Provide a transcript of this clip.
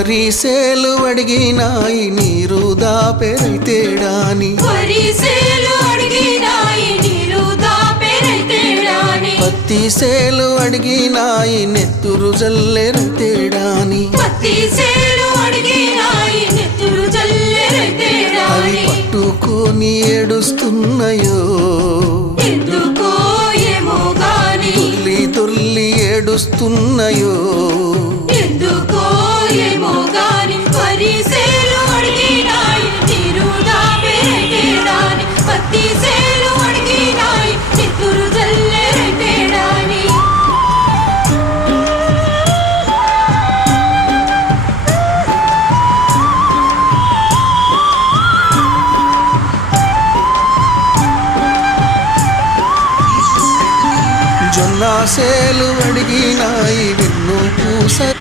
వరిసేలు అడిగినాయి నీరు దాపెరైతేడాని పత్తి సేలు అడిగినాయి నెత్తురు జల్లెరైతేడాని అవి పట్టుకొని ఏడుస్తున్నాయో తుల్లి తుల్లి ఏడుస్తున్నాయో జొన్న సేలు అడిగినాయి వెన్ను పూస